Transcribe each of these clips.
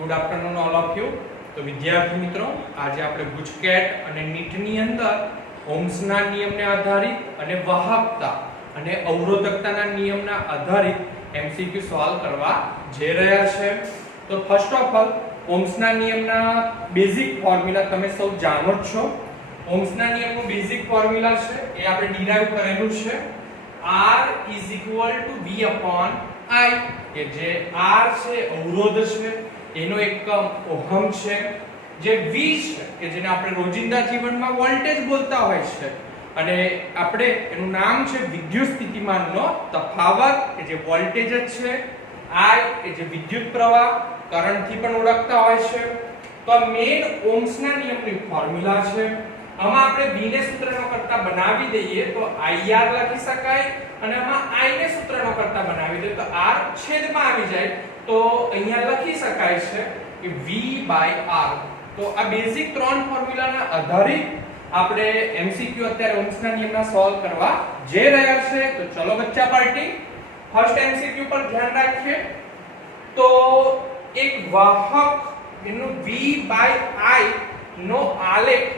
Good afternoon all of you. તો વિદ્યાર્થી મિત્રો, આજે આપણે ગુજકેટ અને નીટની અંદર ઓહ્મ્સના નિયમને આધારિત અને વાહકતા અને અવરોધકતાના નિયમના આધારિત એમસીક્યુ સોલ્વ કરવા જઈ રહ્યા છે. તો ફર્સ્ટ ઓફ ઓલ ઓહ્મ્સના નિયમના બેઝિક ફોર્મ્યુલા તમે સૌ જાણો જ છો. ઓહ્મ્સના નિયમનું બેઝિક ફોર્મ્યુલા છે એ આપણે ડિરાઈવ કરેલું છે. R = V/I, કે જે R છે અવરોધ છે, એનો એકમ ઓહમ છે. જે V છે કે જેને આપણે રોજિંદા જીવનમાં વોલ્ટેજ બોલતા હોય છે, અને આપણે એનું નામ છે વિદ્યુત સ્થિતિમાનનો તફાવત, કે જે વોલ્ટેજ જ છે. I કે જે વિદ્યુત પ્રવાહ કરંટ થી પણ ઓળખતા હોય છે. તો આ મેઈન ઓહ્મ્સના નિયમની ફોર્મ્યુલા છે. આમાં આપણે V ને સૂત્રનો કરતા બનાવી દઈએ તો IR લખી શકાય, અને આમાં I ને સૂત્રનો કરતા બનાવી દઈએ તો R છેદમાં આવી જાય. તો અહીંયા લખી શકાય છે કે V/R. તો આ બેઝિક ત્રણ ફોર્મ્યુલાના આધારિત આપણે MCQ અત્યારે ઓહ્મ્સના નિયમના સોલ્વ કરવા જઈ રહ્યા છે. તો ચલો બચ્ચા પાર્ટી, ફર્સ્ટ MCQ પર ધ્યાન રાખીએ. તો એક વાહક એનું V/I નો આલેખ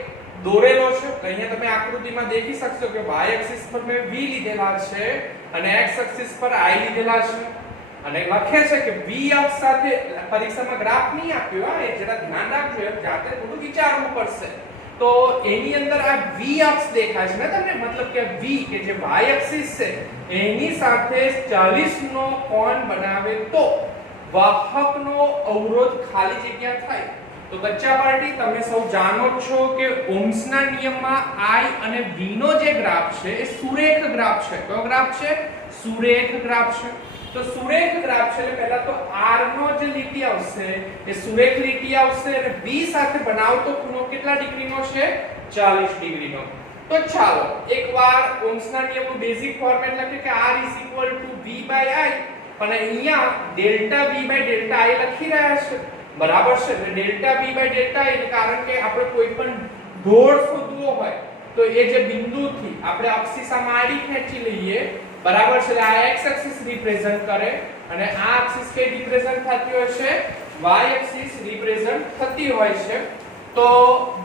દોરેલો છે. અહીંયા તમે આકૃતિમાં દેખી શકશો કે y એક્સિસ પર મેં v લીધેલા છે અને x એક્સિસ પર I લીધેલા છે, અને લખે છે કે v અક્ષ સાથે પરીક્ષામાં ગ્રાફ નહીં આપ્યો, એ જરા ધ્યાન રાખજો, જાતે થોડું વિચારવું પડશે. તો એની અંદર આ v અક્ષ દેખાય છે ને તમને, મતલબ કે v કે જે y એક્સિસ છે એની સાથે 40 નો કોણ બનાવે તો વાહકનો અવરોધ ખાલી જગ્યા થાય. તો બચ્ચા પાર્ટી, તમે સૌ જાણો છો કે ઓહ્મ્સના નિયમમાં I અને V નો જે ગ્રાફ છે એ સુરેખ ગ્રાફ છે. કયો ગ્રાફ છે? સુરેખ ગ્રાફ છે. તો સુરેખ ગ્રાફ છે એટલે પહેલા તો R નો જે લીટી આવશે એ સુરેખ લીટી આવશે, અને V સાથે બનાવતો ખૂણો કેટલા ડિગ્રીનો છે? 40 ડિગ્રીનો. તો ચાલો એકવાર ઓહ્મ્સના નિયમનું બેઝિક ફોર્મેટ લખીએ કે R = V/I, અને અહીંયા ડેલ્ટા V/ડેલ્ટા I લખી રહ્યા છે. બરાબર છે. ડેલ્ટા V/ડેલ્ટા એટલે કારણ કે આપણે કોઈ પણ ઢોળ શોધવો હોય તો એ જે બિંદુથી આપણે અક્ષિસામાં આડી ખેંચી લઈએ, બરાબર છે, એટલે આ x એક્સિસ રિપ્રેઝન્ટ કરે, અને આ એક્સિસ કે રિપ્રેઝન્ટ થતી હોય છે y એક્સિસ રિપ્રેઝન્ટ થતી હોય છે. તો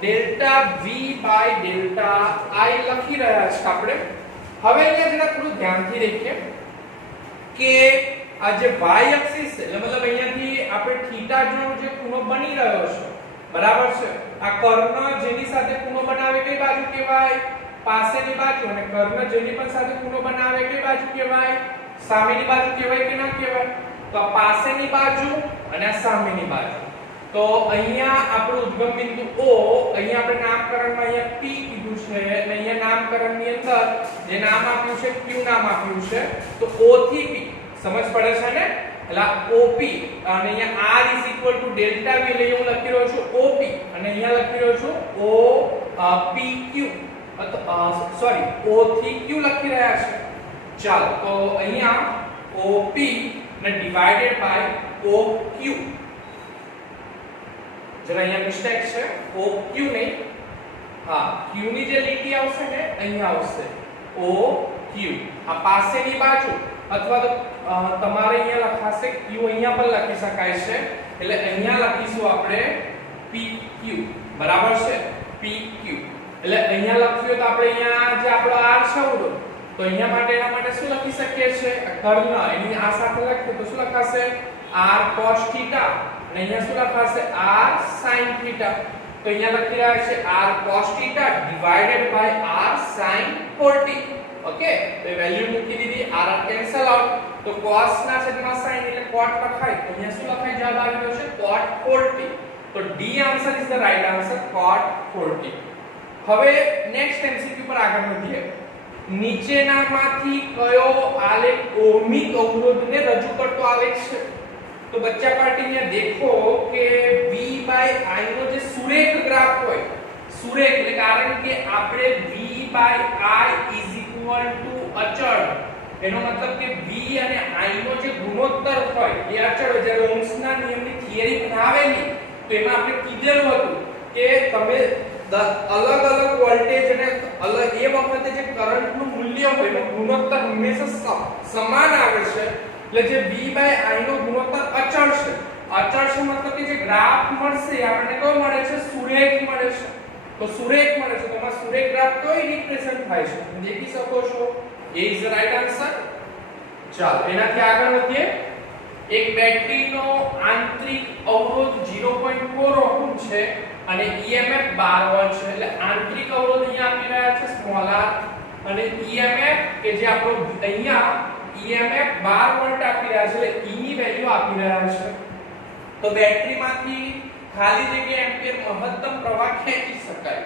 ડેલ્ટા V/ડેલ્ટા I લખી રહ્યા છે આપણે. હવે અહીંયા જરા થોડું ધ્યાનથી દેખીએ કે આ જે y એક્સિસ છે એટલે મતલબ અહીંયાથી આપણે થીટા નો જે ખૂણો બની રહ્યો છે, બરાબર છે, આ કર્ણ જેની સાથે ખૂણો બનાવે કઈ બાજુ કહેવાય? પાસેની બાજુ. અને કર્ણ જેની પણ સાથે ખૂણો બનાવે કઈ બાજુ કહેવાય? સામેની બાજુ કહેવાય કે ના કહેવાય? તો આ પાસેની બાજુ અને આ સામેની બાજુ. તો અહીંયા આપણું ઉદ્ગમ બિંદુ O, અહીંયા આપણે નામકરણમાં અહીંયા P કીધું છે, અને અહીંયા નામકરણની અંદર જે નામ આપ્યું છે Q નામ આપ્યું છે. તો O થી P સમજ પડે છે ને? એટલે OP, અને અહીંયા R = ડેલ્ટા V એટલે હું લખી રહ્યો છું OP, અને અહીંયા લખી રહ્યો છું OPQ, સોરી O થી Q લખી રહ્યા છે. ચાલો તો અહીંયા OP ને ડિવાઇડેડ બાય OQ. જરા અહીંયા મિસ્ટેક છે, OQ નહીં, હા Q ની જે લીટી આવશે ને અહીંયા આવશે OQ. આ પાસેની બાજુ, અથવા તો તમારે અહીંયા લખાશે Q, અહીંયા પણ લખી શકાય છે, એટલે અહીંયા લખીશું આપણે PQ. બરાબર છે, PQ. એટલે અહીંયા લખ્યું તો આપણે અહીંયા જે આપણો R છે ઉડો, તો અહીંયા માટે એના માટે શું લખી શકીએ છે? કર્ણ, એની આ સાથે લખીએ તો શું લખાશે? R cos θ, અને અહીંયા શું લખાશે? R sin θ. તો અહીંયા લખી રહ્યા છે R cos θ divided by R sin 40. Okay, તો વેલ્યુ મૂકી દીધી, R કેન્સલ આઉટ, તો cos ના છેદમાં sin એટલે cot લખાય. તો અહીંયા શું લખાય? જવાબ આવી રહ્યો છે cot 40. તો D answer is the right answer, cot 40. હવે નેક્સ્ટ MCQ પર આગળ વધીએ. નીચેનામાંથી કયો આલેખ ઓહમિક અવરોધને રજૂ કરતો આલેખ છે? તો બચ્ચા પાર્ટી અહીંયા દેખો કે V/I નો જે સુરેખ ગ્રાફ હોય, સુરેખ એટલે કારણ કે આપણે V/I અચળ, એનો મતલબ કે V અને I નો જે ગુણોત્તર હોય એ અચળ હોય. જ્યારે ઓહ્મ્સના નિયમની થિયરી બનાવેલી તો એમાં આપણે કીધેલું હતું કે તમે અલગ અલગ વોલ્ટેજ અને અલગ એ વખતે જે કરંટનું મૂલ્ય હોય એનો ગુણોત્તર હંમેશા સમાન આવે છે, એટલે જે v/i નો ગુણોત્તર અચળ છે. અચળ છે મતલબ કે જે ગ્રાફ મળશે આપણને કયો મળે છે? સુરેખ મળે છે. તો સુરેખ મળે છે તો આમાં સુરેખ ગ્રાફ કયો રિપ્રેઝન્ટ થાય છે દેખી શકો છો. A is the right answer. ચાલો એનાથી આગળ વધીએ. એક બેટરીનો આંતરિક અવરોધ 0.4 ઓહમ છે અને EMF 12 વોલ્ટ છે. એટલે આંતરિક અવરોધ અહીંયા આપી રહ્યા છે સ્મોલ r અને EMF કે જે આપણો અહીંયા EMF 12 વોલ્ટ આપી રહ્યા છે એટલે E ની વેલ્યુ આપી રહ્યા છે. તો બેટરીમાંથી ખાલી જગ્યા એમ્પિયર મહત્તમ પ્રવાહ ખેંચી શકાય.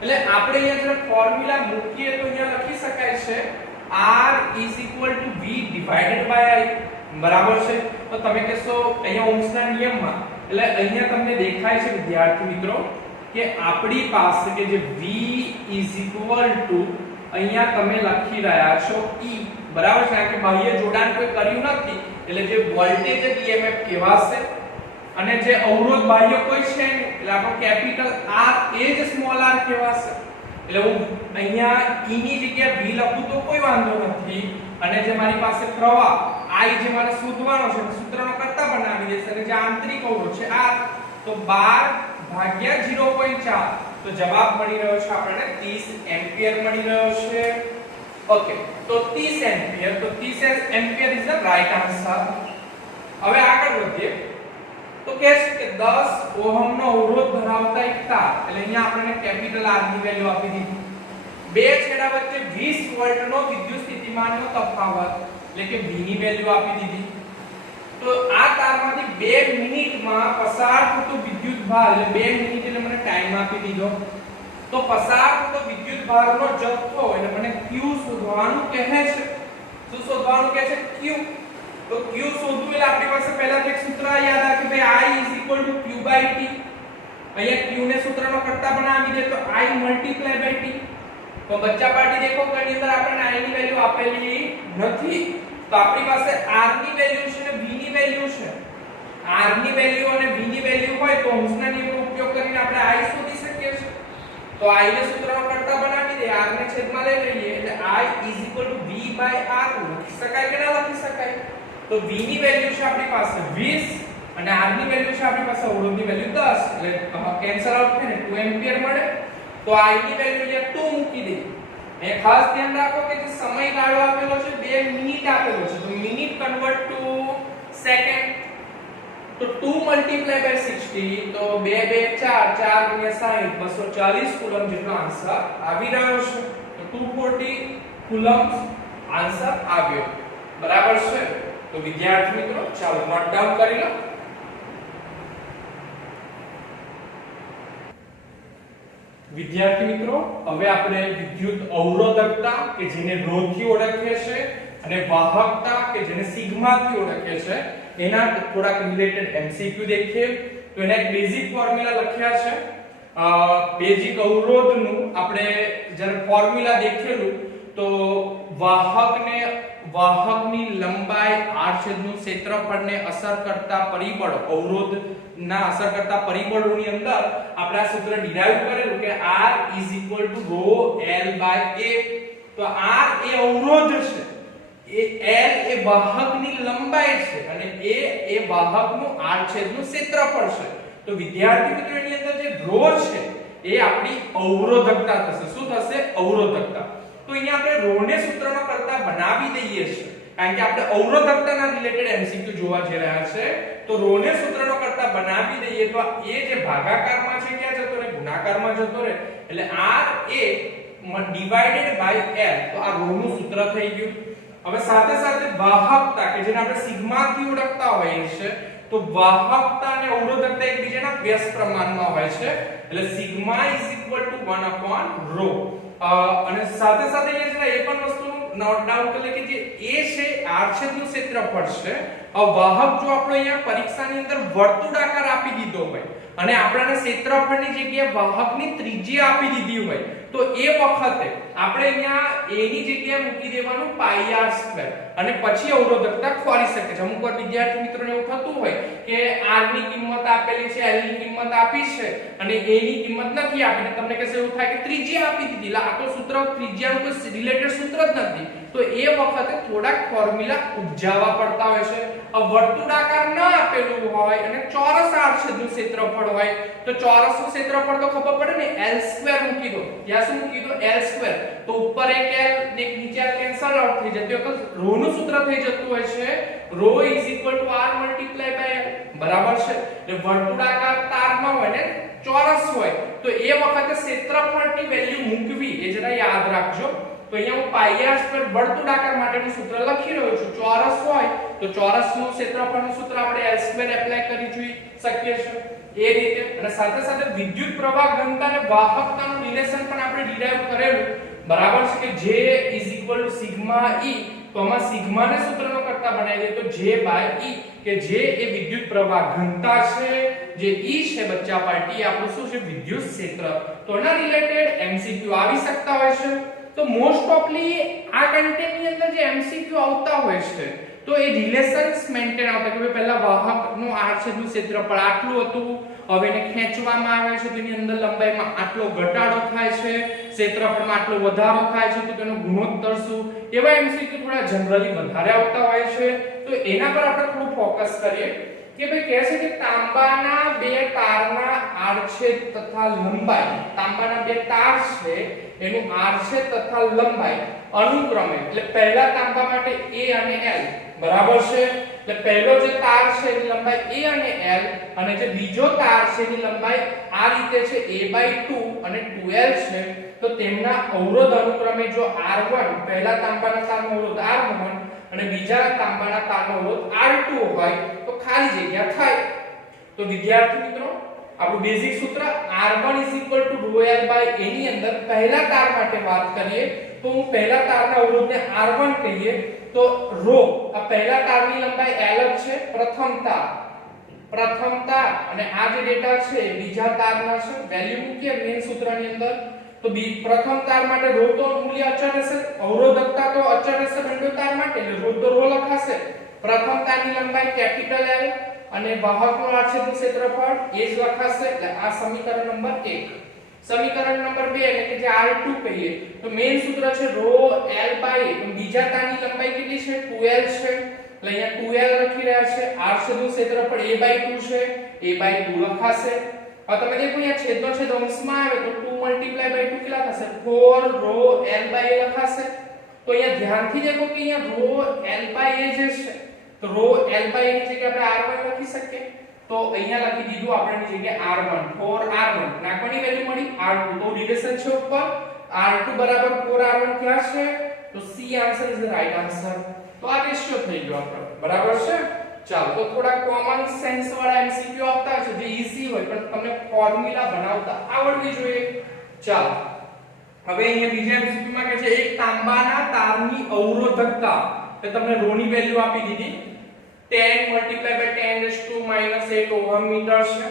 એટલે આપણે અહીંયા જો ફોર્મ્યુલા મૂકીએ તો અહીંયા લખી શકાય છે R = V / I. બરાબર છે. તો તમે કહેશો અહીંયા ઓહ્મના નિયમમાં એટલે અહીંયા તમને દેખાય છે વિદ્યાર્થી મિત્રો કે આપણી પાસે કે જે V = અહીંયા તમે લખી રહ્યા છો E. બરાબર છે કારણ કે બાહ્ય જોડાણ કોઈ કર્યું નથી એટલે જે વોલ્ટેજ EMF કહેવાશે અને જે અવરોધ બાહ્ય કોઈ છે એટલે આપણો કેપિટલ R એ જ સ્મોલ r કહેવાશે. એટલે હું અહીંયા E ની જગ્યાએ V લખું તો કોઈ વાંધો નથી અને જે મારી પાસે પ્રવાહ I જે મારે શોધવાનો છે સૂત્રનો કરતા બનાવી દેશે અને જે આંતરિક અવરોધ છે R તો 12/0.4 તો જવાબ મળી રહ્યો છે આપણને 30 એમ્પિયર મળી રહ્યો છે. ઓકે તો 30 એમ્પિયર તો 30 ampere is the right answer. હવે આગળ વધીએ તો કહે છે કે 10 ઓહમનો અવરોધ ધરાવતા એક તાર એટલે અહીંયા આપણને કેપિટલ R ની વેલ્યુ આપી દીધી. બે છેડા વચ્ચે 20 વોલ્ટનો વિદ્યુત સ્થિતિમાનનો તફાવત એટલે કે V ની વેલ્યુ આપી દીધી. તો આ તારમાંથી 2 મિનિટમાં પસાર થતો વિદ્યુત ભાર એટલે 2 મિનિટ એટલે મને ટાઈમ આપી દીધો. તો પસાર થતો વિદ્યુત ભારનો જથ્થો એટલે મને Q શોધવાનું કહે છે. શું શોધવાનું કહે છે? Q. તો Q શોધવું એટલે આપણી પાસે પહેલાથી એક સૂત્ર યાદ આવે કે ભાઈ I = Q/t. અહીંયા Q ને સૂત્રનો કરતા બનાવી દે તો I × T. તો બચ્ચા પાર્ટી દેખો કે એની અંદર આપણને I ની વેલ્યુ આપેલી નથી. તો આપણી પાસે R ની વેલ્યુ છે અને V ની વેલ્યુ છે. R ની વેલ્યુ અને V ની વેલ્યુ હોય તો ઓહ્મના નિયમનો ઉપયોગ કરીને આપણે I શોધી શકીએ છીએ. તો I ને સૂત્રનો કરતા બનાવી દે R ને છેદમાં લઈ લઈએ એટલે I = V/R લખી શકાય કે ના લખી શકાય? તો V ની વેલ્યુ છે આપણી પાસે 20 અને R ની વેલ્યુ છે આપણી પાસે અવરોધની વેલ્યુ 10 એટલે કેન્સલ આઉટ થઈને 2 એમ્પિયર મળે. તો I ની વેલ્યુ અહીંયા 2 મૂકી દઈએ. એ ખાસ ધ્યાન રાખો કે જે સમયગાળો આપેલો છે 2 મિનિટ આપેલો છે તો મિનિટ કન્વર્ટ ટુ સેકન્ડ. તો 2 × 60 તો 2 2 4 4 × 60 240 કુલમ જેટલો આન્સર આવી રહ્યો છે. તો 240 કુલમ આન્સર આવ્યો. બરાબર છે. તો વિદ્યાર્થી મિત્રો ચાલો નોટ ડાઉન કરી લો. વિદ્યાર્થી મિત્રો હવે આપણે વિદ્યુત અવરોધકતા કે જેને ρ થી ઓળખીએ છીએ અને વાહકતા કે જેને સિગ્મા થી ઓળખીએ છીએ એના થોડાક રિલેટેડ MCQ દેખીએ. તો એના એક બેઝિક ફોર્મ્યુલા લખ્યા છે. બેઝિક અવરોધનું આપણે જ્યારે ફોર્મ્યુલા દેખેલું તો વાહકની લંબાઈ r છેદનું ક્ષેત્રફળને અસર કરતા પરિબળો અવરોધના અસર કરતા પરિબળોની અંદર આપણે આ સૂત્ર ડિરાઈવ કરેલું કે r = ρ L/a. તો r એ અવરોધ છે, એ L એ વાહકની લંબાઈ છે અને a એ વાહકનું r છેદનું ક્ષેત્રફળ છે. તો વિદ્યાર્થી મિત્રો એની અંદર જે ρ છે એ આપણી અવરોધકતા થશે. શું થશે? અવરોધકતા. તો અહીંયા આપણે ρ ને સૂત્રનો કરતા બનાવી દઈએ છીએ કારણ કે આપણે અવરોધકતાના રિલેટેડ MCQ જોવા જઈ રહ્યા છે. તો ρ ને સૂત્રનો કરતા બનાવી દઈએ તો એ જે ભાગાકારમાં છે ક્યાં જતો રહે? ગુણાકારમાં જતો રહે. એટલે r એ ડિવાઇડેડ બાય L. તો આ ρ નું સૂત્ર થઈ ગયું. હવે સાથે સાથે વાહકતા કે જેને આપણે સિગ્મા થી ઓળખતા હોઈએ છીએ તો વાહકતા અને અવરોધકતા એકબીજાના વ્યસ્ત પ્રમાણમાં હોય છે. એટલે સિગ્મા = 1/ρ. અને સાથે સાથે એ પણ વસ્તુ નોટ ડાઉન કરી કે જે a છે r છેદનું ક્ષેત્રફળ છે. વાહક જો આપણે અહીંયા પરીક્ષાની અંદર વર્તુળાકાર આપી દીધો હોય અને આપણને ક્ષેત્રફળની જગ્યાએ વાહકની ત્રિજ્યા આપી દીધી હોય તો એ વખતે આપણે અહીંયા a ની જગ્યાએ મૂકી દેવાનું πr² અને પછી અવરોધકતા ખોરી શકે છે. અમુક વાર વિદ્યાર્થી મિત્રોને એવું થતું હોય કે r ની કિંમત આપેલી છે, l ની કિંમત આપી છે અને a ની કિંમત નથી આપી. તમને કહેશે એવું થાય કે ત્રિજ્યા આપી દીધી, આ તો સૂત્ર ત્રિજ્યાનું કોઈ રિલેટેડ સૂત્ર જ નથી. તો એ વખતે થોડાક ફોર્મ્યુલા ઉપજાવવા પડતા હોય છે. વર્તુળાકાર ન આપેલું હોય અને ચોરસ આડછેદનું ક્ષેત્રફળ હોય તો ચોરસનું ક્ષેત્રફળ તો ખબર પડે ને, l² મૂકી દો. ત્યાં શું મૂકી દો? l². તો ઉપર એક l ને નીચે કેન્સલ આઉટ થઈ જતી હોય તો રો નું સૂત્ર થઈ જતું હોય છે ρ r × l. બરાબર છે. એટલે વર્તુળાકાર તાર ન હોય ને ચોરસ હોય તો એ વખતે ક્ષેત્રફળની વેલ્યુ મૂકવી એ જરા યાદ રાખજો. તો અહીંયા હું πr² વર્તુળાકાર માટેનું સૂત્ર લખી રહ્યો છું. ચોરસ હોય તો ચોરસનું ક્ષેત્રફળનું સૂત્ર આપણે l² એપ્લાય કરી જોઈ શકીએ છીએ. એ રીતે અને સાથે સાથે વિદ્યુત પ્રવાહ ઘનતા અને વાહકતાનું રિલેશન પણ આપણે ડિરાઈવ કરેલું. બરાબર છે કે J = સિગ્મા E. તો આમાં સિગ્મા ને સૂત્રનો કરતા બનાવી દે તો J/E કે J એ વિદ્યુત પ્રવાહ ઘનતા છે, જે E છે બચ્ચા પાર્ટી આપણું શું છે? વિદ્યુત ક્ષેત્ર. તો એના રિલેટેડ MCQ આવી શકતા હોય છે. તો મોસ્ટ ઓફલી આ કન્ટેન્ટ ની અંદર જે MCQ આવતા હોય છે તો એ રિલેશન્સ મેન્ટેન આવતા કે પહેલા વાહકનું આડછેદનું ક્ષેત્રફળ આટલું હતું, હવે એને ખેંચવામાં આવે છે તો એની અંદર લંબાઈમાં આટલો ઘટાડો થાય છે, ક્ષેત્રફળમાં આટલો વધારો થાય છે તો તેનો ગુણોત્તર શું, એવા MCQ થોડા જનરલી વધારે આવતા હોય છે. તો એના પર આપણે થોડું ફોકસ કરીએ કે ભાઈ કહે છે કે તાંબાના બે તારના આડછેદ તથા લંબાઈ, તાંબાના બે તાર છે એનું આડછેદ તથા લંબાઈ અનુક્રમે, એટલે પહેલા તાંબા માટે a અને l. બરાબર છે. એટલે પહેલો જે તાર છે એની લંબાઈ a અને l અને જે બીજો તાર છે એની લંબાઈ આ રીતે છે a/2 અને 2l છે. તો તેમના અવરોધ અનુક્રમે જો r1 પહેલા તાંબાના તારનો અવરોધ r1 અને બીજા તાંબાના તારનો અવરોધ r2 હોય તો ખાલી જગ્યા થાય. તો વિદ્યાર્થી મિત્રો આપણું બેઝિક સૂત્ર r1 = ρl/a ની અંદર પહેલા તાર માટે વાત કરીએ તો હું પહેલા તારના અવરોધને r1 કહીએ તો ρ આ પહેલા તારની લંબાઈ l છે, પ્રથમ તાર અને આ જે ડેટા છે બીજા તારના છે. વેલ્યુ મૂકીએ મેઈન સૂત્રની અંદર તો પ્રથમ તાર માટે ρ તો મૂલ્ય અચળ રહેશે, અવરોધકતા તો અચળ રહેશે બંને તાર માટે એટલે ρ તો ρ લખાશે. પ્રથમ તારની લંબાઈ કેપિટલ L અને વાહકનું આડછેદનું ક્ષેત્રફળ એ જ લખાશે. એટલે આ સમીકરણ નંબર 1. સમીકરણ નંબર 2 એટલે કે જે r2 કહીએ તો મેઈન સૂત્ર છે ρl/a. બીજા તારની લંબાઈ કેટલી છે? 2l છે. એટલે અહીંયા 2l લખી રહ્યા છે. આડછેદનું ક્ષેત્રફળ a/2 છે, a/2 લખાશે. હવે તમે દેખો અહીંયા છેદનો છેદ અંશમાં આવે તો 2 × 2 કેટલા થશે? 4 ρl/a લખાશે. તો અહીંયા ધ્યાનથી દેખો કે અહીંયા ρl/a જે છે તો ρl/a ની જગ્યાએ આપણે r1 લખી શકીએ. તો અહીંયા લખી દીધું આપણે ની જગ્યાએ r1, 4r1 નાખવાની વેલ્યુ મળી r2. તો રિલેશન છે ઉપર r2 = 4r1 ક્યાં છે? તો C answer is the right answer. તો આ રેશિયો થઈ ગયો આપણો. બરાબર છે. ચાલો તો થોડા કોમન સેન્સ વાળા MCQ આવતા છે જે ઈઝી હોય પણ તમને ફોર્મ્યુલા બનાવતા આવડવી જોઈએ. ચાલો હવે અહીંયા બીજા MCQ માં કહે છે એક તાંબાના તારની અવરોધકતા, તો તમને ρ ની વેલ્યુ આપી દીધી 10 × 10⁻⁻⁸ ઓહમ મીટર છે.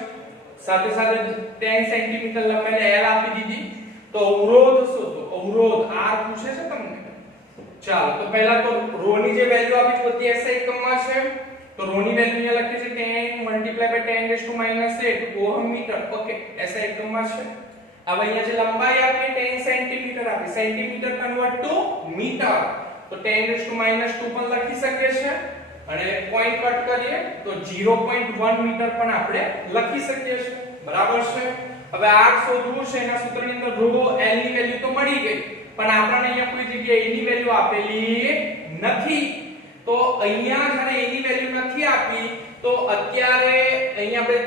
સાથે સાથે 10 સેન્ટીમીટર લંબાઈને L આપી દીધી. તો અવરોધ શું? તો અવરોધ R પૂછે છે તમને. ચાલો તો પહેલા તો ρ ની જે વેલ્યુ આપી છે બધી SI એકમમાં છે. તો ρ ની વેલ્યુ અહીંયા લખી છે 10 × 10⁻⁸ ઓહમ મીટર. ઓકે, SI એકમમાં છે. હવે અહીંયા જે લંબાઈ આપી 10 સેન્ટીમીટર આપી, સેન્ટીમીટર કન્વર્ટ ટુ મીટર. તો 10⁻² પણ લખી શકીએ છે અને પોઈન્ટ કટ કરીએ તો 0.1 મીટર પણ આપણે લખી શકીએ છીએ. બરાબર છે. હવે r શોધવું છે એના સૂત્રની અંદર ρ l ની વેલ્યુ તો મળી ગઈ પણ આપણને અહીંયા કોઈ જગ્યાએ a ની વેલ્યુ આપેલી નથી. તો અહીંયા જ્યારે a ની વેલ્યુ નથી આપી તો અત્યારે અહીંયા આપણે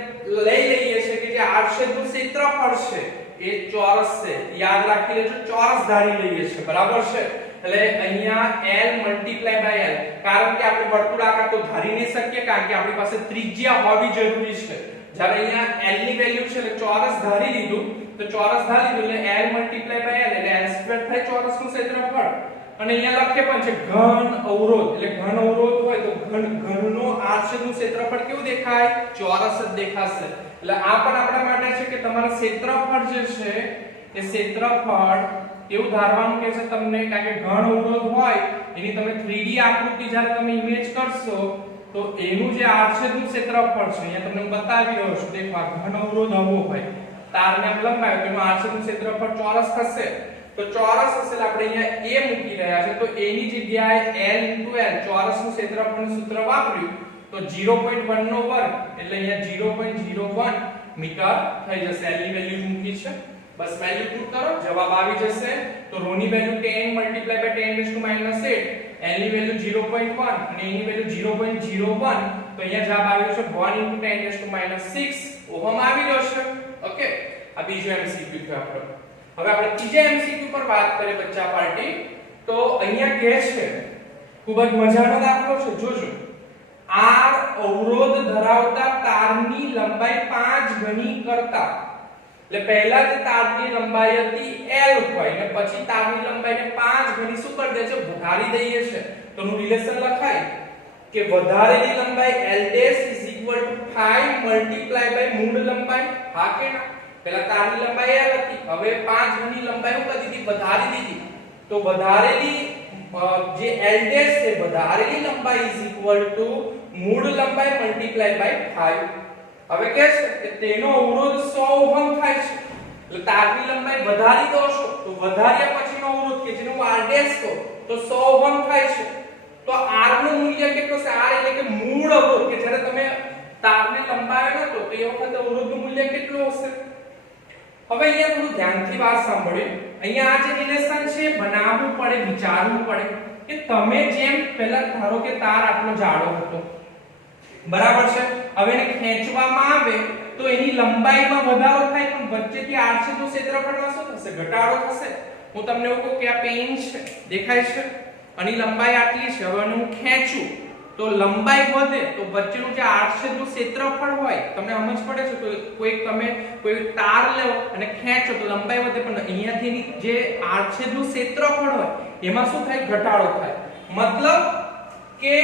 લઈ લઈએ છે કે જે આડછેદનું ક્ષેત્રફળ છે એ ચોરસ છે. યાદ રાખી લેજો, ચોરસ ધારી લઈએ છે. બરાબર છે. એટલે અહીંયા l × l કારણ કે આપણે વર્તુળાકાર તો ધારી નહીં શકીએ કારણ કે આપણી પાસે ત્રિજ્યા હોવી જરૂરી છે. જ્યારે અહીંયા l ની વેલ્યુ છે એટલે ચોરસ ધારી લીધું તો ચોરસ ધારી લીધું એટલે l × l એટલે l² થાય ચોરસનું ક્ષેત્રફળ. અને અહીંયા લખે પણ છે ઘન અવરોધ, એટલે ઘન અવરોધ હોય તો ઘનનો આડછેદનું ક્ષેત્રફળ કેવું દેખાય? ચોરસ જ દેખાશે. એટલે આ પણ આપણા માટે છે કે તમારું ક્ષેત્રફળ જે છે એ ક્ષેત્રફળ એવું ધારવાનું કે છે તમને, કારણ કે ઘન અવરોધ હોય એની તમે 3D આકૃતિ જ્યારે તમે ઇમેજ કરશો તો એનું જે આડછેદનું ક્ષેત્રફળ છે અહીંયા તમને હું બતાવી રહ્યો છું. દેખો આ ઘન અવરોધ આવો હોય, તારને આમ લંબાવ્યો, તેનું આડછેદનું ક્ષેત્રફળ ચોરસ થશે. તો ચોરસ હશે એટલે આપણે અહીંયા a મૂકી રહ્યા છે, તો a ની જગ્યાએ l l ચોરસનું ક્ષેત્રફળનું સૂત્ર વાપર્યું તો 0.1 નો વર્ગ એટલે અહીંયા 0.01 મીટર થઈ જશે. l ની વેલ્યુ મૂકી છે, બસ વેલ્યુ પુટ કરો, જવાબ આવી જશે. તો ρ ની વેલ્યુ 10 × 10⁻⁸, l ની વેલ્યુ 0.1 અને a ની વેલ્યુ 0.01, તો અહીંયા જવાબ આવ્યો છે 1 × 10⁻6 ઓહમ આવી રહ્યો છે. ઓકે, આ બીજો MCQ છે આપણો. હવે આપણે ત્રીજા MCQ પર વાત કરીએ બચ્ચા પાર્ટી. તો અહીંયા કહે છે, ખૂબ જ મજાનો દાખલો છે, જોજો. R અવરોધ ધરાવતા તારની લંબાઈ 5 ગણી કરતા, એટલે પહેલા જે તારની લંબાઈ હતી L હોય ને પછી તારની લંબાઈને 5 ગણી શું કરી દે છે, વધારી દઈએ છે. તો નું રિલેશન લખાય કે વધારેલી લંબાઈ L' 5 × મૂળ લંબાઈ. હા કે ના? પહેલા તારની લંબાઈ L હતી, હવે 5 ગણી લંબાઈ હું કરી દીધી, વધારી દીધી. તો વધારેલી જે L' છે વધારેલી લંબાઈ મૂળ લંબાઈ × 5. હવે કહે છે કે તેનો અવરોધ 100 ઓહમ થાય છે. એટલે તારની લંબાઈ વધારી દો છો તો વધાર્યા પછીનો અવરોધ કે જેનું R' કહો તો 100 ઓહમ થાય છે. તો R નું મૂલ્ય કેટલું છે? R એટલે કે મૂળ અવરોધ, કે જ્યારે તમે તારને લંબાવ્યો નતો તો એ વખતે અવરોધનું મૂલ્ય કેટલું હશે? હવે અહીંયા થોડું ધ્યાનથી વાત સાંભળો. અહીંયા આ જે રિલેશન છે બનાવવું પડે, વિચારવું પડે કે તમે જેમ પહેલા ધારો કે તાર આટલો જાડો હતો, બરાબર છે, હવે એને ખેંચવામાં આવે તો એની લંબાઈમાં વધારો થાય પણ વચ્ચેથી આડછેદનું ક્ષેત્રફળમાં શું થશે? ઘટાડો થશે. હું તમને એવું કહું કે આ પેન છે, દેખાય છે, આની લંબાઈ આટલી છે, હવે હું ખેંચું તો લંબાઈ વધે તો વચ્ચેનું જે આડછેદનું ક્ષેત્રફળ હોય તમને સમજ પડે છે. તો કોઈ તાર લેવો અને ખેંચો તો લંબાઈ વધે, પણ અહીંયાથી જે આડછેદનું ક્ષેત્રફળ હોય એમાં શું થાય? ઘટાડો થાય. મતલબ કે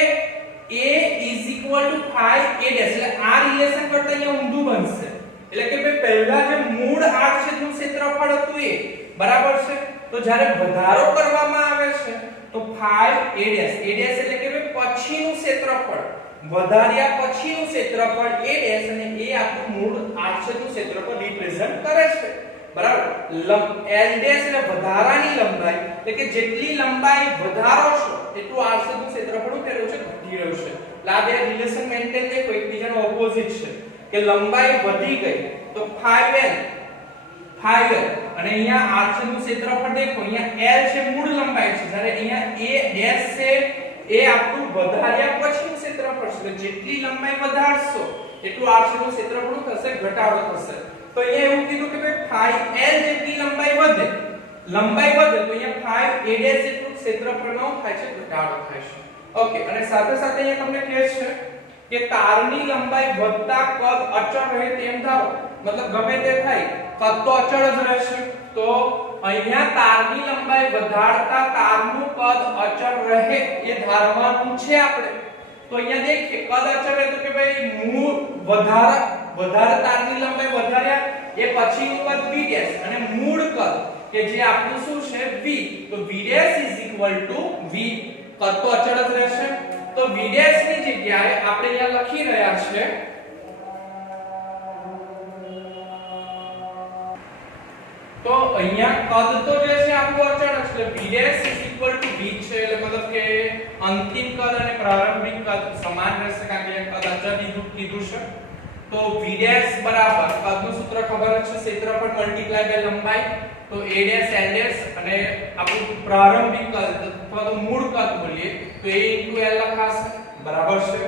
a = 5a' એટલે આ રિલેશન કરતા અહીંયા ઊંધું બનશે. એટલે કે ભાઈ પહેલા જે મૂળ આડછેદનું ક્ષેત્રફળ હતું એ બરાબર છે, તો જ્યારે વધારો કરવામાં આવે છે તો 5a' એટલે કે ભાઈ પછીનું ક્ષેત્રફળ, વધાર્યા પછીનું ક્ષેત્રફળ a' અને એ આપણું મૂળ આડછેદનું ક્ષેત્રફળ રિપ્રેઝન્ટ કરે છે. બરાબર. L' એટલે વધારાની લંબાઈ, એટલે કે જેટલી લંબાઈ વધારો છો એટલું આડછેદનું ક્ષેત્રફળ શું થઈ રહ્યું છે? ઘટી રહ્યું છે. એટલે આ બે રિલેશન મેન્ટેન દેખો એકબીજાનો ઓપોઝિટ છે કે લંબાઈ વધી ગઈ તો 5l અને અહીંયા આડછેદનું ક્ષેત્રફળ દેખો, અહીંયા L છે મૂળ લંબાઈ છે, જ્યારે અહીંયા a' છે એ આપણું વધાર્યા પછીનું ક્ષેત્રફળ છે. જેટલી લંબાઈ વધારશો એટલું આડછેદનું ક્ષેત્રફળ થશે, ઘટાડો થશે. તો અહીંયા એવું કીધું કે ભાઈ 5l જેટલી લંબાઈ વધે તો અહીંયા 5a' જેટલું ક્ષેત્રફળનો થાય છે, ઘટાડો થાય છે. ઓકે, અને સાથે સાથે અહીંયા તમને કહે છે કે તારની લંબાઈ વધતા કદ અચળ રહે તેમ ધારો. મતલબ ગમે તે થાય કદ તો અચળ જ રહેશે. તો અહીંયા તારની લંબાઈ વધારતા તારનું કદ અચળ રહે એ ધારવાનું છે આપણે. તો અહીંયા દેખીએ કદ અચળ રહે તો કે ભાઈ મૂળ વધારે તારની લંબાઈ વધાર્યા એ પછીનું કદ v' અને મૂળ કદ કે જે આપણું શું છે v, તો v' = v. કદ તો અચળ જ રહેશે. તો v' ની જગ્યાએ આપણે અહીંયા લખી રહ્યા છે તો અહીંયા કદ તો જે છે આપણું અચળ છે, એટલે v' v છે. એટલે મતલબ કે અંતિમ કદ અને પ્રારંભિક કદ સમાન રહેશે કારણ કે કદ અચળ કીધું છે. તો v' બરાબર કદનું સૂત્ર ખબર છે, ક્ષેત્રફળ × લંબાઈ. તો a' l' અને આપણું પ્રારંભિક કદ અથવા તો મૂળ કદ બોલીએ તો a * l લખાશે. બરાબર છે.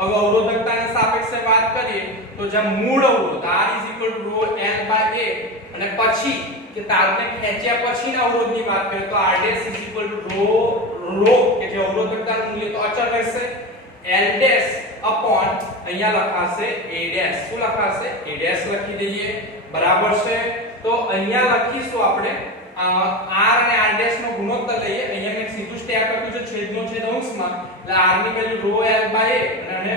હવે અવરોધકતાની સાપેક્ષે વાત કરીએ તો જ્યાં મૂળ અવરોધ R = ρ l/a અને પછી કે તારને ખેંચ્યા પછીના અવરોધની વાત કરીએ તો R' = ρ કે જે અવરોધકતાનું મૂલ્ય તો અચળ રહેશે. L' અહીંયા લખાશે a'. શું લખાશે? a' લખી દઈએ. બરાબર છે. તો અહીંયા લખીશું આપણે r અને r' નો ગુણોત્તર લઈએ. અહીંયા મેં સીધું સ્ટેપ આપ્યું છે છેદનો છેદ અંશમાં, એટલે r ની વેલ્યુ ρ l/a અને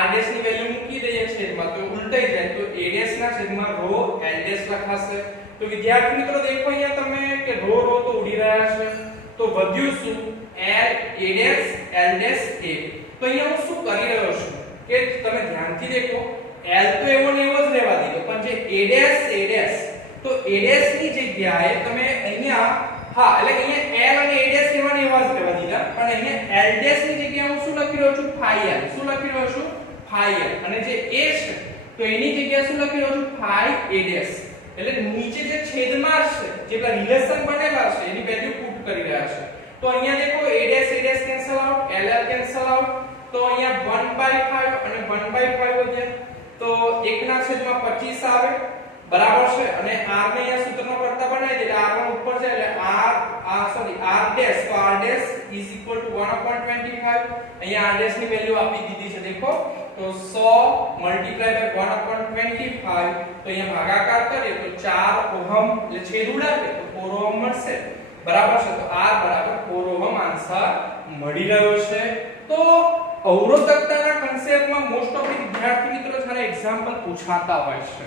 r' ની વેલ્યુ મૂકી દઈએ છેદમાં તો ઉલટાઈ જાય. તો a' ના છેદમાં ρ l' લખાશે. તો વિદ્યાર્થી મિત્રો દેખો અહીંયા તમે કે રો રો તો ઉડી રહ્યા છે, તો વધ્યું શું l a dash l dash a. તો અહીંયા હું શું કરી રહ્યો છું કે તમે ધ્યાનથી દેખો l તો એવો ને એવો જ રહેવા દીધો, પણ જે a dash તો a dash ની જગ્યાએ તમે અહીંયા હા એટલે અહીંયા l અને a dash એવા ને એવા જ રહેવા દીધા, પણ અહીંયા l dash ની જગ્યાએ હું શું લખી રહ્યો છું phi l. શું લખી રહ્યો છું phi l. અને જે a છે તો એની જગ્યાએ શું લખી રહ્યો છું phi a dash. એટલે નીચે જે છેદમાં છે જે પેલા રિલેશન બનેલા છે એની વેલ્યુ પુટ કરી રહ્યા છે. તો અહીંયા દેખો a dash cancel out, l l cancel out, તો અહીંયા 1/5 અને 1/5 વધ્યા, તો 1/25 આવે બરાબર છે. અને r ને અહીંયા સૂત્રમાં પડતા બનાવી દે એટલે r1 ઉપર છે એટલે r dash તો r dash is equal to 1/25. અહીંયા r dash ની વેલ્યુ આપી દીધી છે દેખો, તો 100 multiplied by 1/25, તો અહીંયા ભાગાકાર કરીએ તો 4 ઓહમ એટલે છેદ ઉડાડે તો 4 ઓહમ મળશે બરાબર છે. તો r બરાબર 4 ઓહમ આન્સર મળી રહ્યો છે. તો અવરોધકતાના કન્સેપ્ટમાં મોસ્ટ ઓફ વિદ્યાર્થી મિત્રો જ્યારે એક્ઝામ્પલ પૂછાતા હોય છે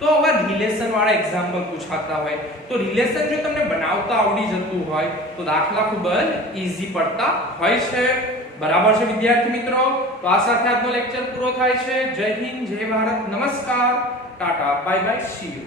તો આવા રિલેશન વાળા એક્ઝામ્પલ પૂછાતા હોય તો રિલેશન જો તમને બનાવતા આવડી જતું હોય તો દાખલા ખૂબ જ ઈઝી પડતા હોય છે બરાબર છે વિદ્યાર્થી મિત્રો. તો આ સાથે આજનો લેક્ચર પૂરો થાય છે. જય હિન્દ, જય ભારત, નમસ્કાર, Tata, bye bye, C you.